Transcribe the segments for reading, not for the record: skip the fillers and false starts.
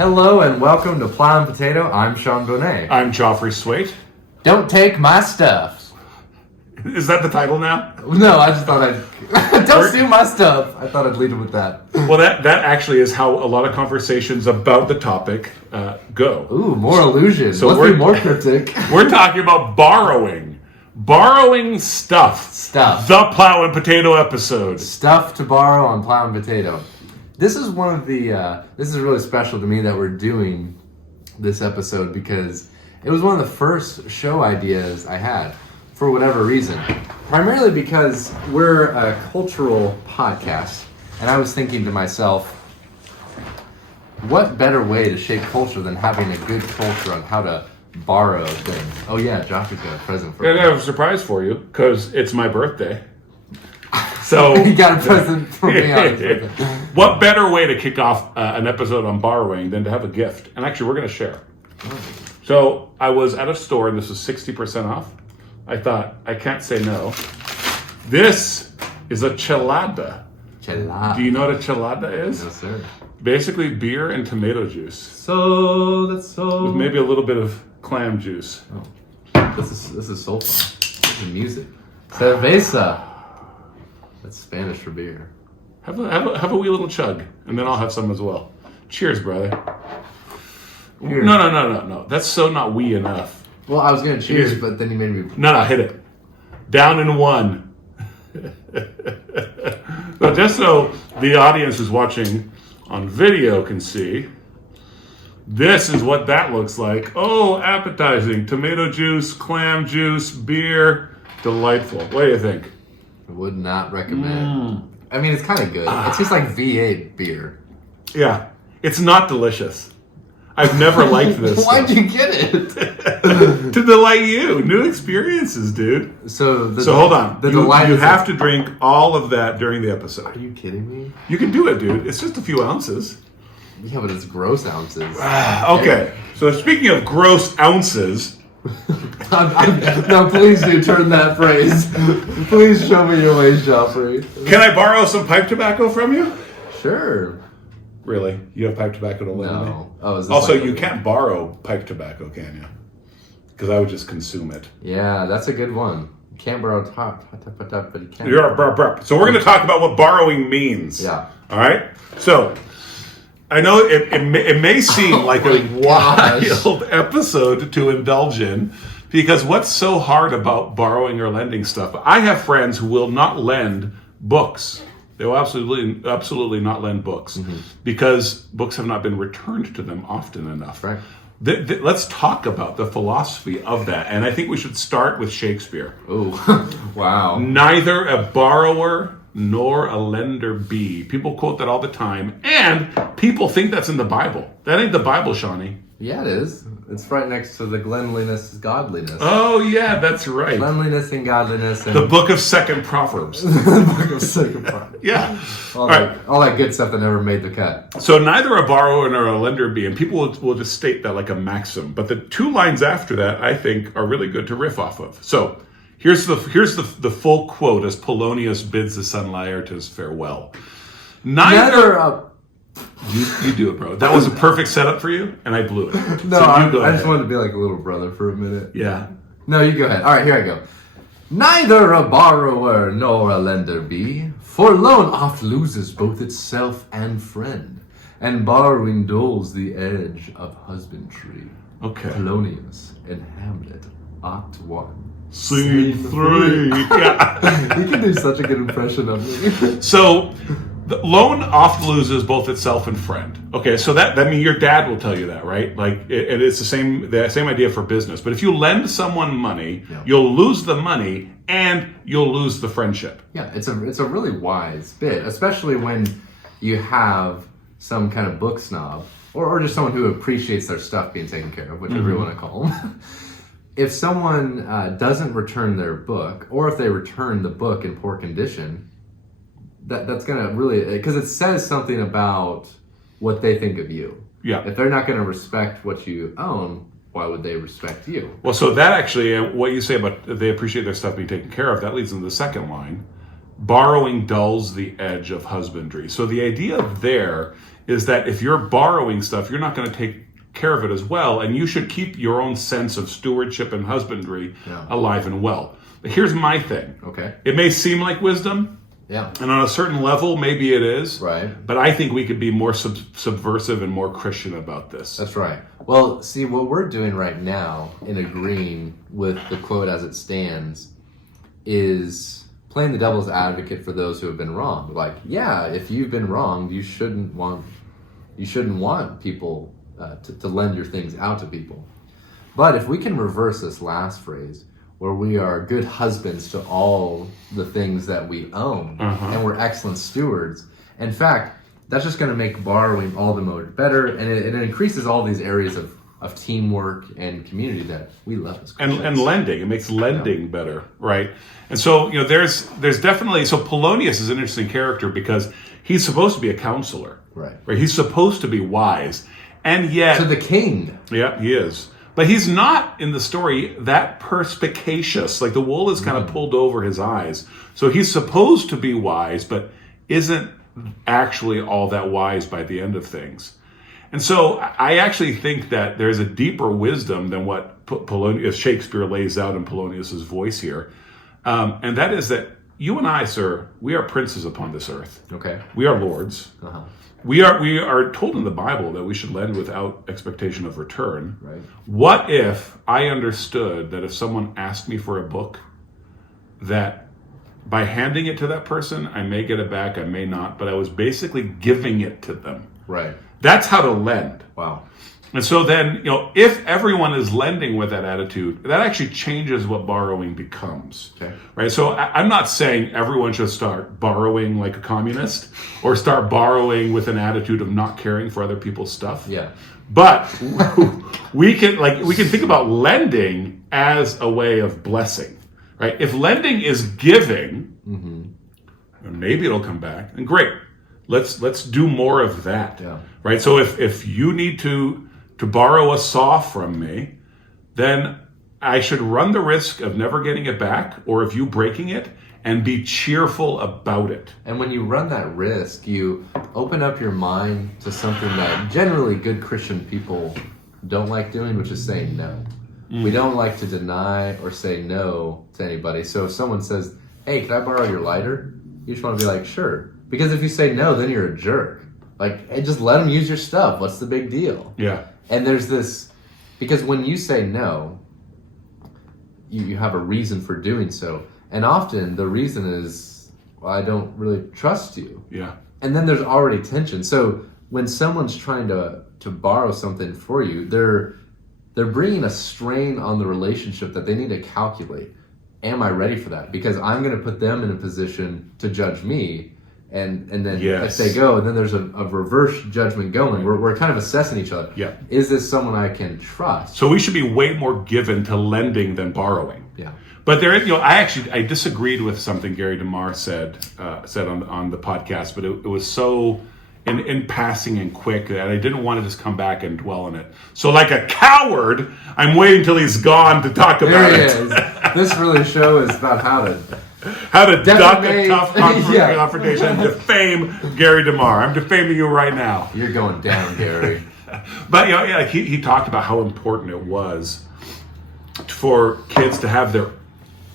Hello and welcome to Plow and Potato. I'm Sean Bonet. I'm Joffre Swait. Don't take my stuff. Is that the title now? No, I just thought I'd... Don't steal my stuff. I thought I'd lead with that. Well, that actually is how a lot of conversations about the topic go. Ooh, more illusion. So Let's be more cryptic. We're talking about borrowing. Borrowing stuff. Stuff. The Plow and Potato episode. Stuff to borrow on Plow and Potato. This is one of the... this is really special to me that we're doing this episode because it was one of the first show ideas I had. For whatever reason. Primarily because we're a cultural podcast, and I was thinking to myself, what better way to shape culture than having a good culture on how to borrow things? Oh yeah, Joffre's got a present for me. I have a surprise for you, because it's my birthday. So he got a present for me on his birthday. What better way to kick off an episode on borrowing than to have a gift? And actually, we're going to share. So I was at a store, and this was 60% off. I thought, I can't say no. This is a chelada. Chelada. Do you know what a chelada is? No, sir. Basically beer and tomato juice. That's With maybe a little bit of clam juice. Oh. This is so fun. This is music. Cerveza. That's Spanish for beer. Have a wee little chug, and then I'll have some as well. Cheers, brother. Cheers. No. That's so not wee enough. Well, I was going to cheers, but then you made me... No, hit it. Down in one. But just so the audience who's watching on video can see, this is what that looks like. Oh, appetizing. Tomato juice, clam juice, beer. Delightful. What do you think? I would not recommend. I mean, it's kind of good. It's just like V8 beer. Yeah. It's not delicious. I've never liked this. Why'd you get it? To delight you. New experiences, dude. So hold on. You is have to drink all of that during the episode. Are you kidding me? You can do it, dude. It's just a few ounces. Yeah, but it's gross ounces. Okay. So speaking of gross ounces... No, please do turn that phrase. Please show me your ways, Joffrey. Can I borrow some pipe tobacco from you? Sure. Really? You have pipe tobacco to lend me? No. Oh, is this also, like you can't borrow pipe tobacco, can you? Because I would just consume it. Yeah, that's a good one. You can't borrow top, but you can't. So we're going to talk about what borrowing means. Yeah. All right? So, I know it may seem like a wild episode to indulge in, because what's so hard about borrowing or lending stuff? I have friends who will not lend books. They will absolutely not lend books because books have not been returned to them often enough. Right. Let's talk about the philosophy of that. And I think we should start with Shakespeare. Oh, wow. Neither a borrower nor a lender be. People quote that all the time. And people think that's in the Bible. That ain't the Bible, Shawnee. Yeah, it is. It's right next to the cleanliness is godliness. Oh, yeah, that's right. Cleanliness and godliness. And the book of Second Proverbs. The book of Second Proverbs. Yeah. All that good stuff that never made the cut. So neither a borrower nor a lender be, and people will just state that like a maxim. But the two lines after that, I think, are really good to riff off of. So here's the full quote as Polonius bids the sunlighter to his farewell. You do it, bro. That was a perfect setup for you, and I blew it. No, so I just wanted to be like a little brother for a minute. Yeah. No, you go ahead. All right, here I go. Neither a borrower nor a lender be, for loan oft loses both itself and friend, and borrowing dulls the edge of husbandry. Okay. Polonius in Hamlet, Act 1. Scene 3. Yeah. You can do such a good impression of me. So, the loan oft loses both itself and friend. Okay, so that means your dad will tell you that, right? Like, it's the same idea for business. But if you lend someone money, you'll lose the money and you'll lose the friendship. Yeah, it's a really wise bit, especially when you have some kind of book snob or just someone who appreciates their stuff being taken care of, whichever you want to call them. If someone doesn't return their book, or if they return the book in poor condition, that's going to really, because it says something about what they think of you. Yeah. If they're not going to respect what you own, why would they respect you? Well, so that actually, what you say about they appreciate their stuff being taken care of, that leads into the second line. Borrowing dulls the edge of husbandry. So the idea there is that if you're borrowing stuff, you're not going to take care of it as well, and you should keep your own sense of stewardship and husbandry alive and well. But here's my thing. Okay. It may seem like wisdom, Yeah. and on a certain level, maybe it is. Right. But I think we could be more subversive and more Christian about this. That's right. Well, see, what we're doing right now in agreeing with the quote as it stands is playing the devil's advocate for those who have been wronged. Like, yeah, if you've been wronged, you shouldn't want people to lend your things out to people. But if we can reverse this last phrase, where we are good husbands to all the things that we own, and we're excellent stewards, in fact, that's just going to make borrowing all the more better, and it increases all these areas of teamwork and community that we love as Christians. And lending, it makes lending better, right? And so, there's definitely, so Polonius is an interesting character because he's supposed to be a counselor, right? He's supposed to be wise, and yet to the king. Yeah, he is. But he's not, in the story, that perspicacious. Like the wool is kind of pulled over his eyes. So he's supposed to be wise, but isn't actually all that wise by the end of things. And so I actually think that there's a deeper wisdom than what Polonius, Shakespeare lays out in Polonius's voice here. And that is that you and I, sir, we are princes upon this earth. Okay. We are lords. We are told in the Bible that we should lend without expectation of return. Right. What if I understood that if someone asked me for a book, that by handing it to that person, I may get it back, I may not, but I was basically giving it to them. Right. That's how to lend. Wow. And so then, if everyone is lending with that attitude, that actually changes what borrowing becomes. Okay. Right? So I'm not saying everyone should start borrowing like a communist or start borrowing with an attitude of not caring for other people's stuff. Yeah. But we can think about lending as a way of blessing. Right? If lending is giving, maybe it'll come back. And great. Let's do more of that. Yeah. Right? So if you need to borrow a saw from me, then I should run the risk of never getting it back, or of you breaking it, and be cheerful about it. And when you run that risk, you open up your mind to something that generally good Christian people don't like doing, which is saying no. We don't like to deny or say no to anybody. So if someone says, hey, can I borrow your lighter? You just want to be like, sure. Because if you say no, then you're a jerk. Like, hey, just let them use your stuff. What's the big deal? Yeah. And there's this, because when you say no, you have a reason for doing so. And often the reason is, well, I don't really trust you. Yeah. And then there's already tension. So when someone's trying to borrow something for you, they're bringing a strain on the relationship that they need to calculate. Am I ready for that? Because I'm going to put them in a position to judge me. And then if they go, and then there's a reverse judgment going. We're kind of assessing each other. Yeah. Is this someone I can trust? So we should be way more given to lending than borrowing. Yeah. But there, I disagreed with something Gary DeMar said on the podcast, but it was so in passing and quick that I didn't want to just come back and dwell on it. So like a coward, I'm waiting till he's gone to talk about it. Is. This really show is about how to duck a tough confrontation and defame Gary DeMar. I'm defaming you right now. You're going down, Gary. But he talked about how important it was for kids to have their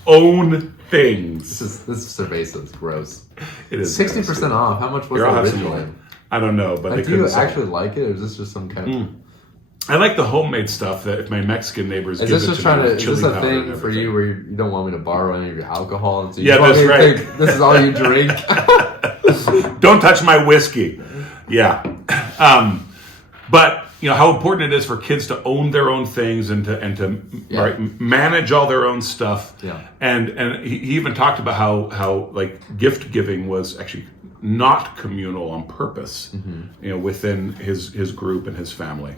own things. This survey is gross. It is 60% off. How much was it originally? I don't know, but do you actually like it, or is this just some kind of? I like the homemade stuff that if my Mexican neighbors is give this it just to trying me. To? Is this a thing for you where you don't want me to borrow any of your alcohol? And so you that's right. This is all you drink. Don't touch my whiskey. Yeah, but how important it is for kids to own their own things and to manage all their own stuff. Yeah, and he even talked about how like gift giving was actually not communal on purpose. Within his group and his family.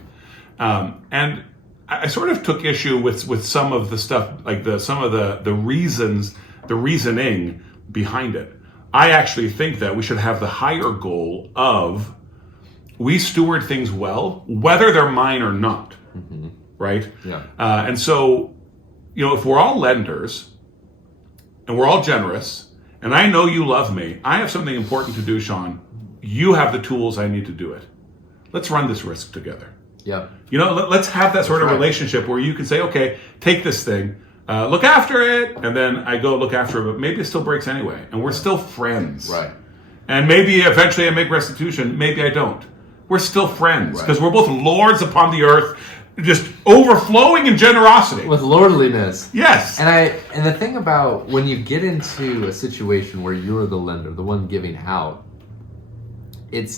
And I sort of took issue with some of the stuff, like some of the reasoning behind it. I actually think that we should have the higher goal of we steward things well, whether they're mine or not, right? Yeah. And so, if we're all lenders and we're all generous, and I know you love me, I have something important to do, Sean. You have the tools I need to do it. let's run this risk together. Yeah. You know, let's have that sort of right. relationship where you can say, okay, take this thing, look after it, and then I go look after it, but maybe it still breaks anyway, and we're still friends. Right. And maybe eventually I make restitution, maybe I don't. We're still friends, because we're both lords upon the earth, just overflowing in generosity. With lordliness. Yes. And the thing about when you get into a situation where you're the lender, the one giving out, it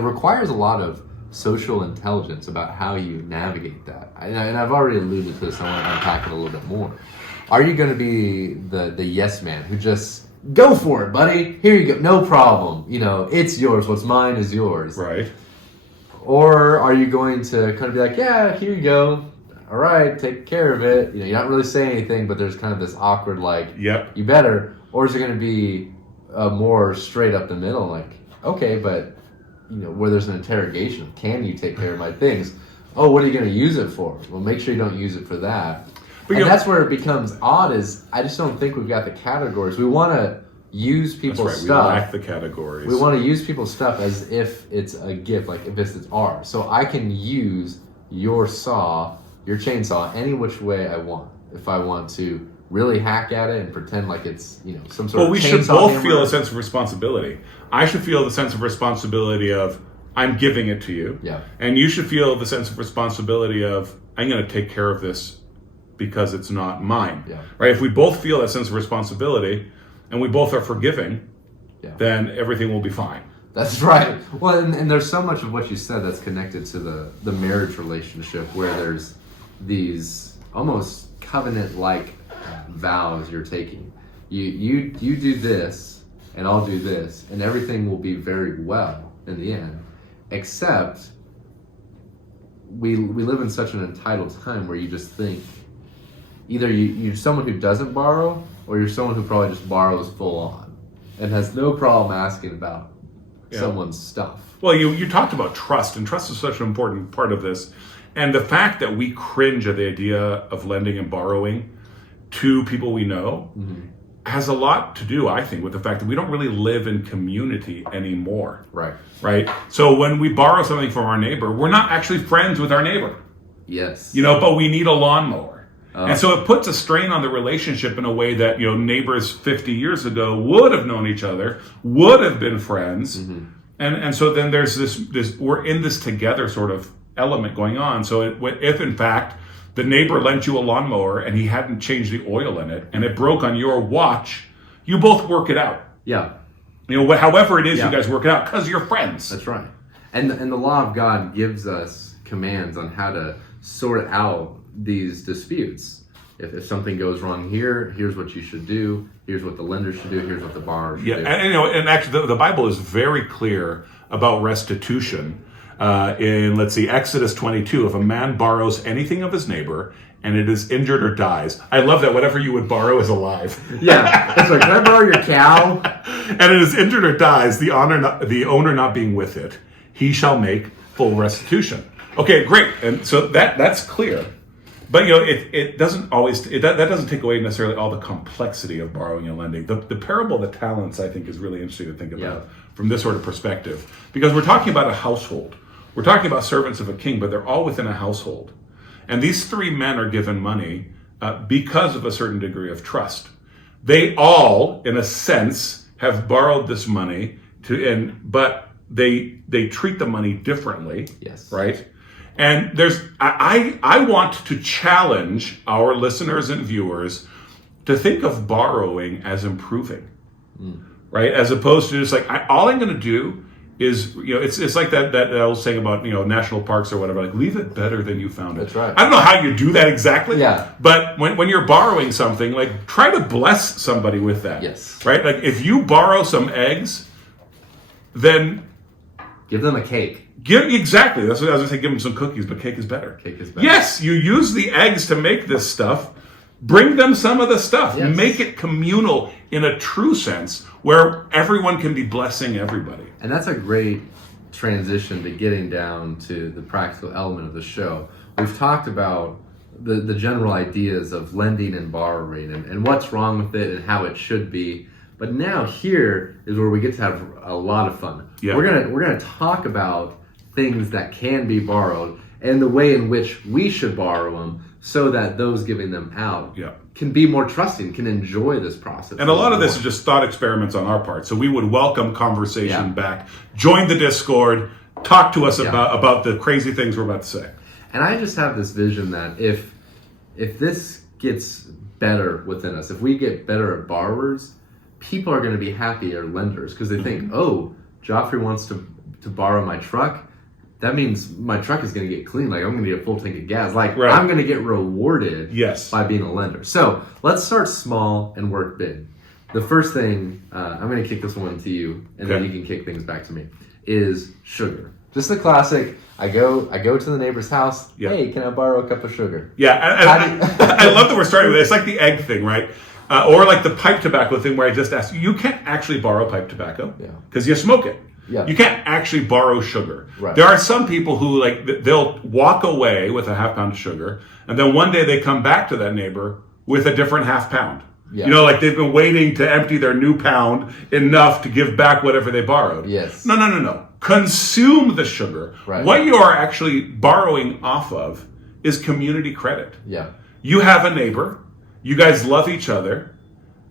requires a lot of social intelligence about how you navigate that. And I've already alluded to this. I want to unpack it a little bit more. Are you going to be the yes man who just go for it, buddy? Here you go, no problem. You know, it's yours. What's mine is yours. Right. Or are you going to kind of be like, yeah, here you go. All right, take care of it. You know, you're not really saying anything, but there's kind of this awkward like, yep, you better. Or is it going to be more straight up the middle, like, okay, but you know, where there's an interrogation. Can you take care of my things? Oh, what are you going to use it for? Well, make sure you don't use it for that. But that's where it becomes odd is I just don't think we've got the categories. We want to use people's stuff. We lack the categories. We want to use people's stuff as if it's a gift, like if it's ours. So I can use your chainsaw, any which way I want. If I want to really hack at it and pretend like it's, you know, some sort of chainsaw. Well, we should both feel a sense of responsibility. I should feel the sense of responsibility of I'm giving it to you. Yeah. And you should feel the sense of responsibility of I'm going to take care of this because it's not mine. Yeah. Right? If we both feel that sense of responsibility and we both are forgiving, then everything will be fine. That's right. Well, and there's so much of what you said that's connected to the marriage relationship where there's these almost covenant-like vows you're taking. You do this, and I'll do this, and everything will be very well in the end. Except we live in such an entitled time where you just think either you're someone who doesn't borrow, or you're someone who probably just borrows full on and has no problem asking about someone's stuff. Well, you talked about trust, and trust is such an important part of this. And the fact that we cringe at the idea of lending and borrowing to people we know has a lot to do, I think, with the fact that we don't really live in community anymore. Right? So when we borrow something from our neighbor, we're not actually friends with our neighbor. Yes. You know, but we need a lawnmower. And so it puts a strain on the relationship in a way that, you know, neighbors 50 years ago would have known each other, would have been friends. And so then there's this we're in this together sort of element going on. So if in fact the neighbor lent you a lawnmower and he hadn't changed the oil in it and it broke on your watch, you both work it out. Yeah. You know, however it is, you guys work it out because you're friends. That's right. And the law of God gives us commands on how to sort out these disputes. If something goes wrong here, here's what you should do. Here's what the lender should do. Here's what the borrower should do. And you know, and actually, the Bible is very clear about restitution. In Exodus 22, if a man borrows anything of his neighbor and it is injured or dies, I love that whatever you would borrow is alive. Yeah, it's like, can I borrow your cow? And it is injured or dies, the owner not being with it, he shall make full restitution. Okay, great, and so that's clear. But you know, it doesn't always that doesn't take away necessarily all the complexity of borrowing and lending. The parable of the talents, I think, is really interesting to think about from this sort of perspective, because we're talking about a household. We're talking about servants of a king, but they're all within a household, and these three men are given money because of a certain degree of trust. They all, in a sense, have borrowed this money but they treat the money differently. Yes. Right. And I want to challenge our listeners and viewers to think of borrowing as improving, right? As opposed to just like, all I'm going to do is, you know, it's like that I was saying about, you know, national parks or whatever, like leave it better than you found it. That's right. I don't know how you do that exactly. Yeah. But when you're borrowing something, like try to bless somebody with that. Yes. Right? Like if you borrow some eggs, then give them a cake. Exactly. That's what I was going to say. Give them some cookies, but cake is better. Cake is better. Yes, you use the eggs to make this stuff. Bring them some of the stuff. Yes. Make it communal in a true sense where everyone can be blessing everybody. And that's a great transition to getting down to the practical element of the show. We've talked about the general ideas of lending and borrowing and what's wrong with it and how it should be. But now here is where we get to have a lot of fun. Yeah. We're gonna talk about things that can be borrowed and the way in which we should borrow them so that those giving them out can be more trusting, can enjoy this process. And a lot of this is just thought experiments on our part. So we would welcome conversation back. Join the Discord. Talk to us about the crazy things we're about to say. And I just have this vision that if this gets better within us, if we get better at borrowers, people are going to be happier lenders because they think, oh, Joffre wants to borrow my truck. That means my truck is going to get clean. Like, I'm going to get a full tank of gas. Like, I'm going to get rewarded by being a lender. So let's start small and work big. The first thing, I'm going to kick this one to you, and then you can kick things back to me, is sugar. Just the classic, I go to the neighbor's house. Hey, can I borrow a cup of sugar? Yeah, I love that we're starting with it. It's like the egg thing, right? Or like the pipe tobacco thing where I just asked you can't actually borrow pipe tobacco because you smoke it. Yeah. You can't actually borrow sugar. Right. There are some people who they'll walk away with a half pound of sugar, and then one day they come back to that neighbor with a different half pound. Yeah. You know, like they've been waiting to empty their new pound enough to give back whatever they borrowed. Yes. No. Consume the sugar. Right. What you are actually borrowing off of is community credit. Yeah. You have a neighbor. You guys love each other.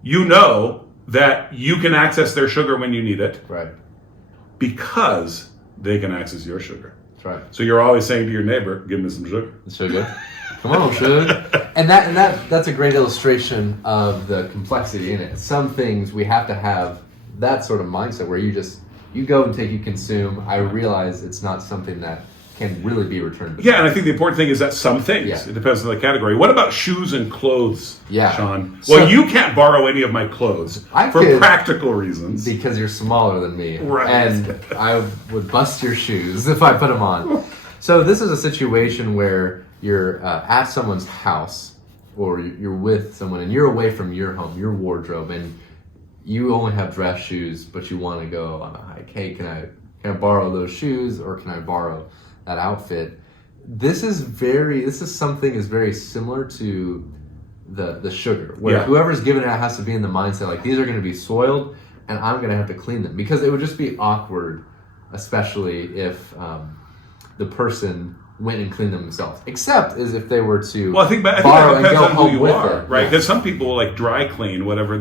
You know that you can access their sugar when you need it. Right. Because they can access your sugar. That's right. So you're always saying to your neighbor, give me some sugar. Sugar. Come on, sugar. And that's a great illustration of the complexity in it. Some things we have to have that sort of mindset where you go and you consume. I realize it's not something that can really be returned. Yeah, and I think the important thing is that some things. It depends on the category. What about shoes and clothes, Sean? Well, you can't borrow any of my clothes for practical reasons. Because you're smaller than me. Right. And I would bust your shoes if I put them on. So this is a situation where you're at someone's house or you're with someone and you're away from your home, your wardrobe, and you only have dress shoes, but you want to go on a hike. Hey, can I borrow those shoes or can I borrow that outfit? This is something is very similar to the sugar, where whoever's giving it has to be in the mindset like these are going to be soiled and I'm going to have to clean them, because it would just be awkward, especially if the person went and cleaned them themselves. Except as if they were to I think that depends on who you are, right? Because some people like dry clean whatever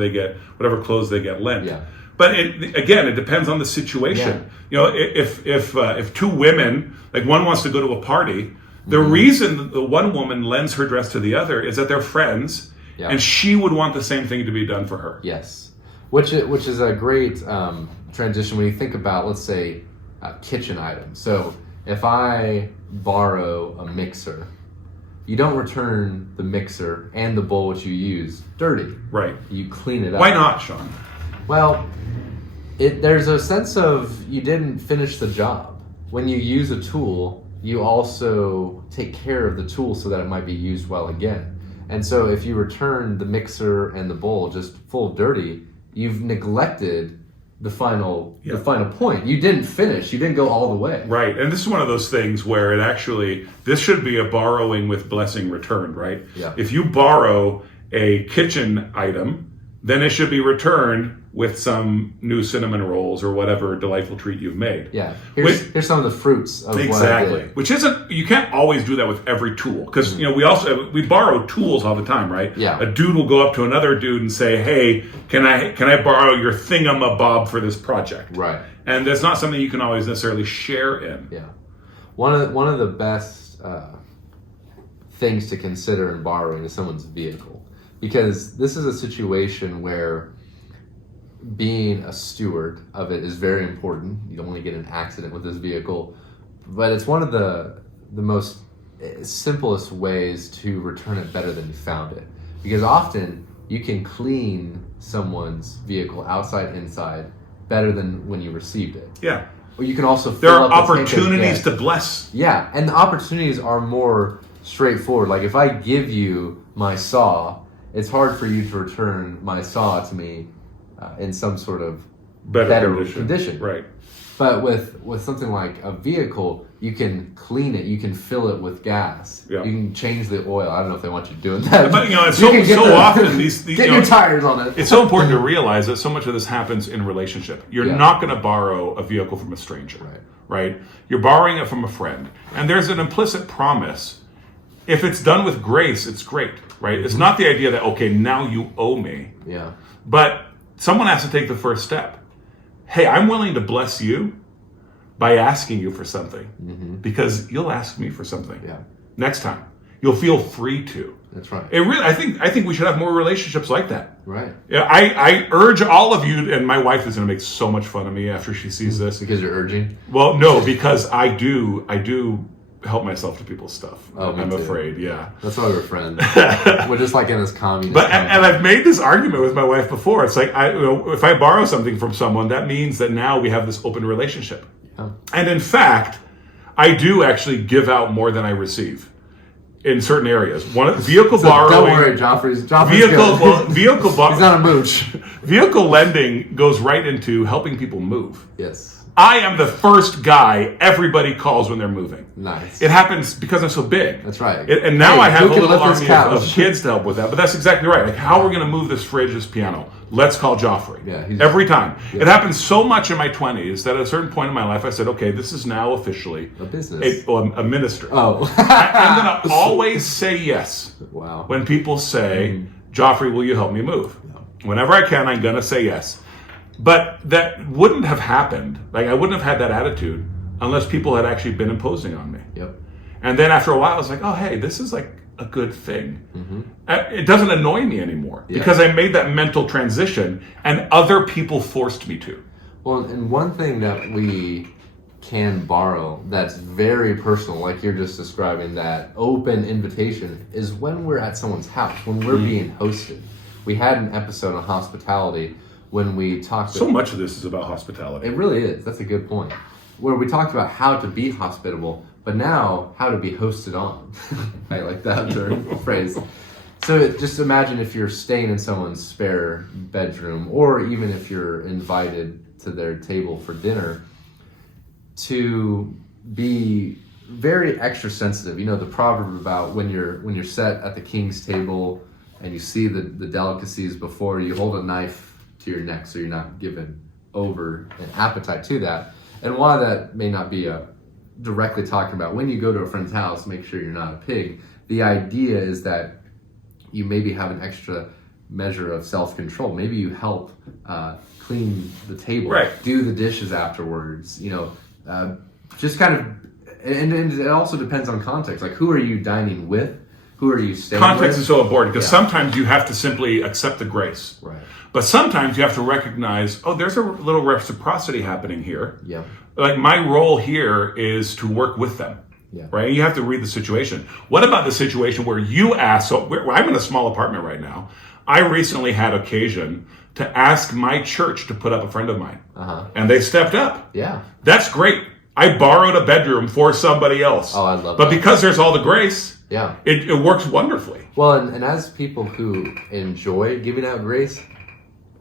clothes they get lent. Yeah. But it depends on the situation. Yeah. You know, if two women, like one wants to go to a party, the reason the one woman lends her dress to the other is that they're friends, and she would want the same thing to be done for her. Yes, which is a great transition when you think about, let's say, kitchen items. So if I borrow a mixer, you don't return the mixer and the bowl which you use dirty. Right. You clean it up. Why not, Sean? Well, there's a sense of you didn't finish the job. When you use a tool, you also take care of the tool so that it might be used well again. And so if you return the mixer and the bowl just full of dirty, you've neglected the final point. You didn't finish. You didn't go all the way. Right. And this is one of those things where this should be a borrowing with blessing returned, right? Yeah. If you borrow a kitchen item, then it should be returned with some new cinnamon rolls or whatever delightful treat you've made. Yeah. Here's some of the fruits of what I did. Which isn't, you can't always do that with every tool. Because, we borrow tools all the time, right? Yeah. A dude will go up to another dude and say, hey, can I borrow your thingamabob for this project? Right. And that's not something you can always necessarily share in. Yeah. One of the best things to consider in borrowing is someone's vehicle. Because this is a situation where being a steward of it is very important. You don't want to get in an accident with this vehicle, but it's one of the most simplest ways to return it better than you found it. Because often you can clean someone's vehicle outside, inside better than when you received it. Yeah. Or you can also there are opportunities to bless. Yeah, and the opportunities are more straightforward. Like if I give you my saw, it's hard for you to return my saw to me in some sort of better condition. Right. But with something like a vehicle, you can clean it, you can fill it with gas, Yeah. you can change the oil. I don't know if they want you doing that. But it's You can get often these get your tires on it. It's so important to realize that so much of this happens in relationship. You're not going to borrow a vehicle from a stranger, right? You're borrowing it from a friend, and there's an implicit promise. If it's done with grace, it's great, right? It's not the idea that okay, now you owe me. Yeah. But someone has to take the first step. Hey, I'm willing to bless you by asking you for something because you'll ask me for something next time. You'll feel free to. That's right. I think we should have more relationships like that. Right. Yeah, I urge all of you, and my wife is going to make so much fun of me after she sees this. Because you're urging? Well, no, because I do help myself to people's stuff. Oh, I'm afraid, yeah. That's why we're friends. We're just like in this communist. But and I've made this argument with my wife before. It's like if I borrow something from someone, that means that now we have this open relationship. Yeah. And in fact, I do actually give out more than I receive in certain areas. Vehicle borrowing. Don't worry, Joffre's vehicle borrowing. He's not a mooch. Vehicle lending goes right into helping people move. Yes. I am the first guy everybody calls when they're moving. Nice. It happens because I'm so big. That's right. And now I have a little army of kids to help with that. But that's exactly right. Like, how are we going to move this fridge, this piano? Let's call Joffre. Yeah, every time. Yeah. It happened so much in my 20s that at a certain point in my life, I said, okay, this is now officially a business. A ministry. Oh. I'm going to always say yes. Wow. When people say, Joffre, will you help me move? Yeah. Whenever I can, I'm going to say yes. But that wouldn't have happened. Like, I wouldn't have had that attitude unless people had actually been imposing on me. Yep. And then after a while, I was like, oh, hey, this is like a good thing. It doesn't annoy me anymore because I made that mental transition and other people forced me to. Well, and one thing that we can borrow that's very personal, like you're just describing, that open invitation, is when we're at someone's house, when we're being hosted. We had an episode on hospitality when we talked so much of this is about hospitality. It really is. That's a good point. Where we talked about how to be hospitable, but now how to be hosted on. I like that phrase. So just imagine if you're staying in someone's spare bedroom, or even if you're invited to their table for dinner, to be very extra sensitive. You know, the proverb about when you're set at the king's table and you see the delicacies before you, hold a knife to your neck so you're not given over an appetite to that. And while that may not be directly talking about when you go to a friend's house, make sure you're not a pig, the idea is that you maybe have an extra measure of self-control. Maybe you help clean the table, do the dishes afterwards, just kind of, and it also depends on context. Like, who are you dining with? Who are you staying with? Context is so important because sometimes you have to simply accept the grace. Right. But sometimes you have to recognize, oh, there's a little reciprocity happening here. Yeah. Like, my role here is to work with them. Yeah. Right? You have to read the situation. What about the situation where you ask, I'm in a small apartment right now. I recently had occasion to ask my church to put up a friend of mine. And they stepped up. Yeah. That's great. I borrowed a bedroom for somebody else. Oh, I love But that. because there's all the grace, it works wonderfully. Well, and as people who enjoy giving out grace,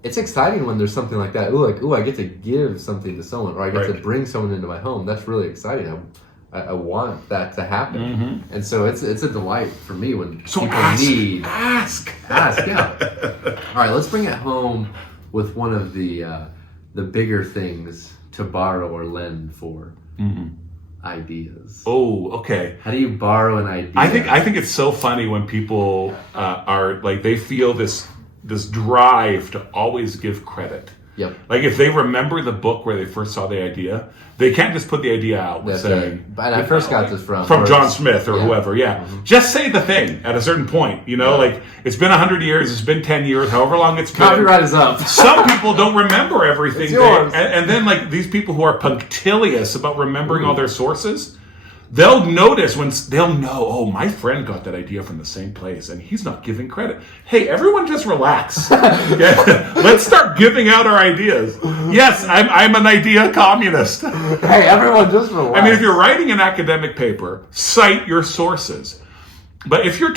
it's exciting when there's something like that. I get to give something to someone, or I get to bring someone into my home. That's really exciting. I want that to happen. And so it's a delight for me when people ask, yeah. All right, let's bring it home with one of the bigger things to borrow or lend for. Ideas. Oh, okay. How do you borrow an idea? I think it's so funny when people are like, they feel this drive to always give credit. Yep. Like, if they remember the book where they first saw the idea, they can't just put the idea out with saying. Right. And I first got this from John Smith or whoever. Yeah. Just say the thing at a certain point. Like, it's been 100 years, it's been 10 years, however long it's been. Copyright is up. Some people don't remember everything. It's yours. And then, like, these people who are punctilious about remembering all their sources, they'll notice they'll know, oh, my friend got that idea from the same place and he's not giving credit. Hey, everyone just relax. Okay? Let's start giving out our ideas. Yes, I'm an idea communist. Hey, everyone just relax. I mean, if you're writing an academic paper, cite your sources. But if you're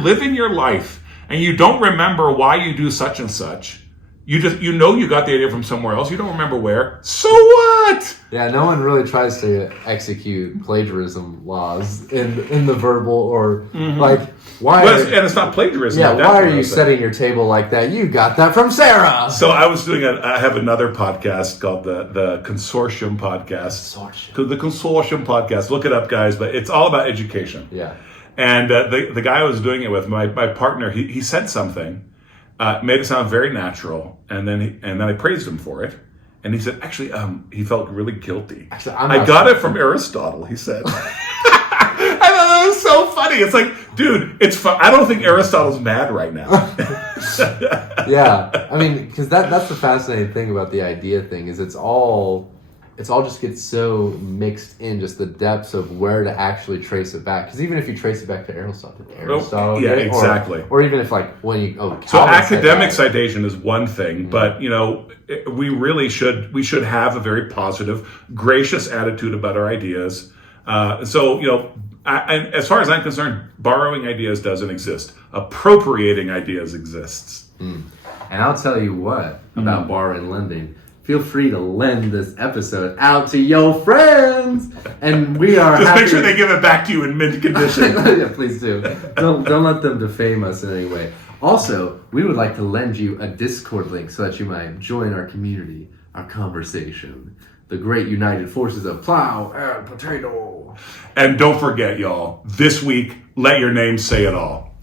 living your life and you don't remember why you do such and such, you got the idea from somewhere else. You don't remember where. So what? Yeah, no one really tries to execute plagiarism laws in the verbal or like why. And it's not plagiarism. Yeah, like that why are for you us. setting your table like that? You got that from Sarah. So I was doing I have another podcast called the Consortium Podcast. The Consortium Podcast. Look it up, guys. But it's all about education. Yeah. And the guy I was doing it with, my partner, he said something, made it sound very natural, and then I praised him for it. And he said, actually, he felt really guilty. Actually, I got it from Aristotle, he said. I thought that was so funny. It's like, dude, it's fun. I don't think Aristotle's mad right now. Yeah, I mean, because that's the fascinating thing about the idea thing is it's all just gets so mixed in just the depths of where to actually trace it back. Because even if you trace it back to Aristotle, yeah, exactly. Or even if like when you so academic citation is one thing, but we really should have a very positive, gracious attitude about our ideas. And as far as I'm concerned, borrowing ideas doesn't exist. Appropriating ideas exists. And I'll tell you what about borrowing and lending. Feel free to lend this episode out to your friends, and we are. Just make sure they give it back to you in mint condition. Yeah, please do. Don't let them defame us in any way. Also, we would like to lend you a Discord link so that you might join our community, our conversation, the great united forces of plow and potato. And don't forget, y'all, this week, let your name say it all.